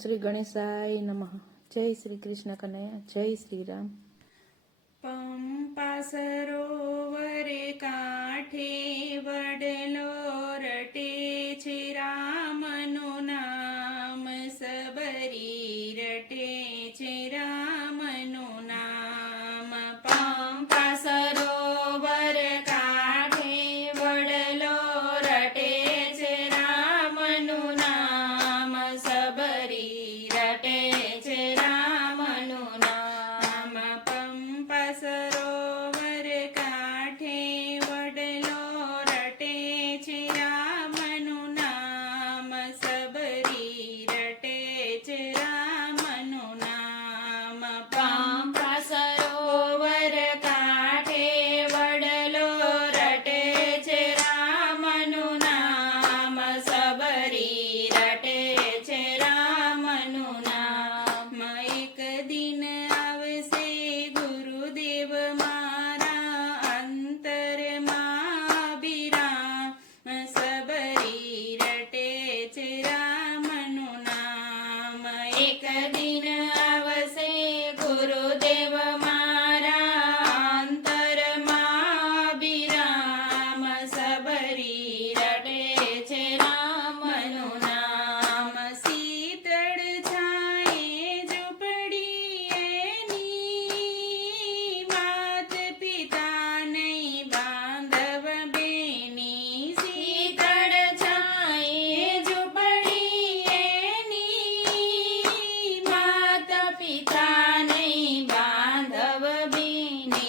શ્રી ગણેશાય નમઃ. જય શ્રી કૃષ્ણ કનૈયા, જય શ્રી રામ. પંપા સરોવરે કાંઠે વડલો રટે છે રામનું નામ, સબરી રટે છે રામનું નામ. પંપા સરોવર કાંઠે વડલો રટે છે રામનું નામ, સબરી રટે છે રામનું નામ. પંપા સરોવર કાંઠે વડલો રટે છે રામનું નામ, સબરી રટે છે રામનું નામ. પંપા સરોવર કાંઠે વડલો રટે છે રામનું નામ, સબરી રટે છે રામનું નામ. એક દિન આવશે ગુરુદેવ મારા અંતરમાં બિરામ, સબરી રટે છે રામનું નામ. એક દિન આવશે ગુરુદેવ મારા અંતરમાં બિરામ, સબરી રટે છે રામનું નામ. શીતળ છાંયે ઝૂંપડી એની, માત પિતા નહીં બાંધવ બેની. શીતળ છાંયે ઝૂંપડી એની, માત પિતા નહીં બાંધવ બેની.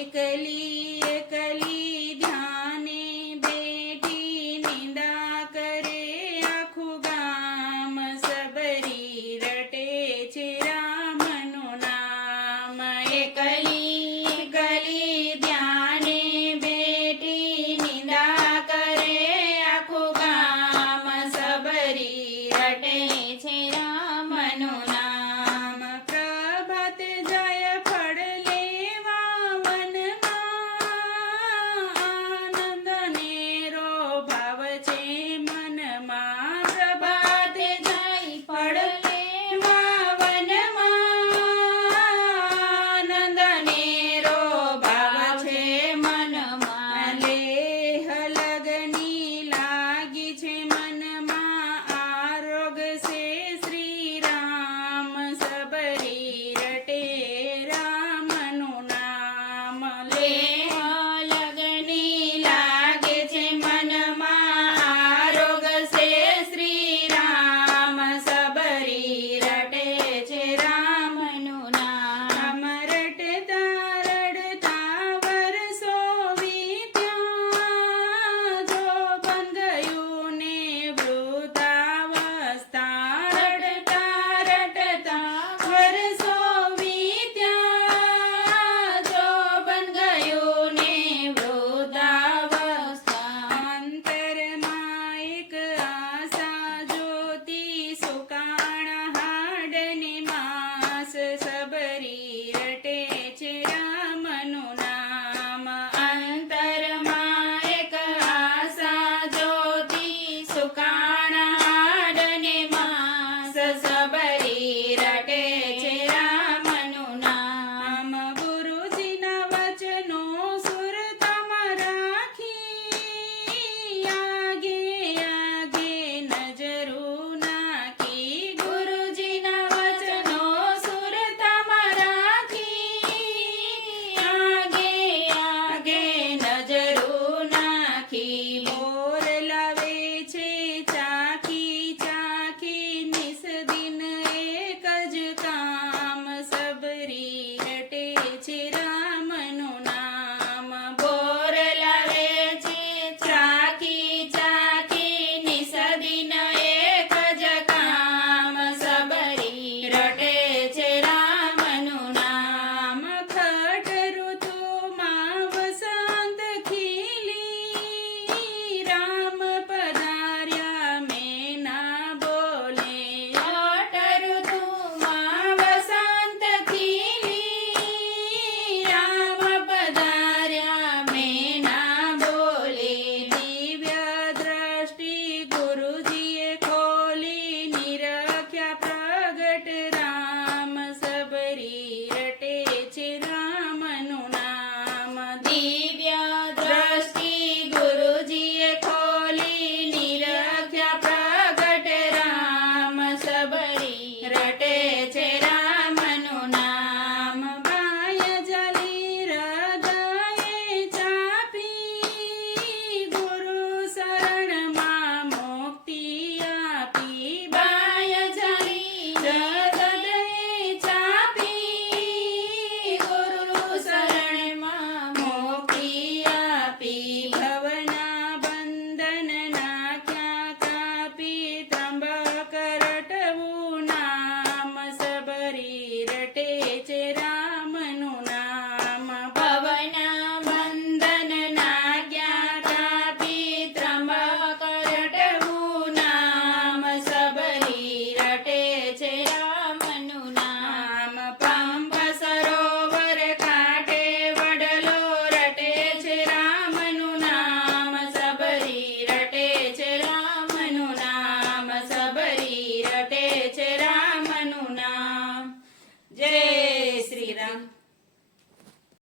એકલી એકલી ધ્યાને બેઠી નિંદા કરે આખું ગામ, સબરી રટે છે રામનું નામ. એકલી એકલી ધ્યાને બેઠી નિંદા કરે આખું ગામ, સબરી રટે છે રામનું નામ. પ્રભાત જાય ફળ લેવા વનમાં, આનંદ નેરો ભાવ છે મનમાં. પ્રભાત જાય ફળ લેવા વનમાં, આનંદ નેરો ભાવ છે મનમાં. લેહ લગની લાગી છે મનમાં, આરોગ છે શ્રી રામ, સબરી રટે રામનું નામ. લેહ લગની લાગે છે મનમાં, આરોગ છે શ્રી રામ, સબરી રટે છે રામનું નામ. રટતા રડતા વરસો વીત્યા, જો બંધ ગયું ને વૃદ્ધાવસ્થા. રડતા રડતા વરસો વીત્યા, જો બંધ ગયું ને વૃદ્ધાવસ્થા. અંતરમાં એક આશા જ્યોતિ સુકાણ હાડને માસ, સબરી રટે છે રામનું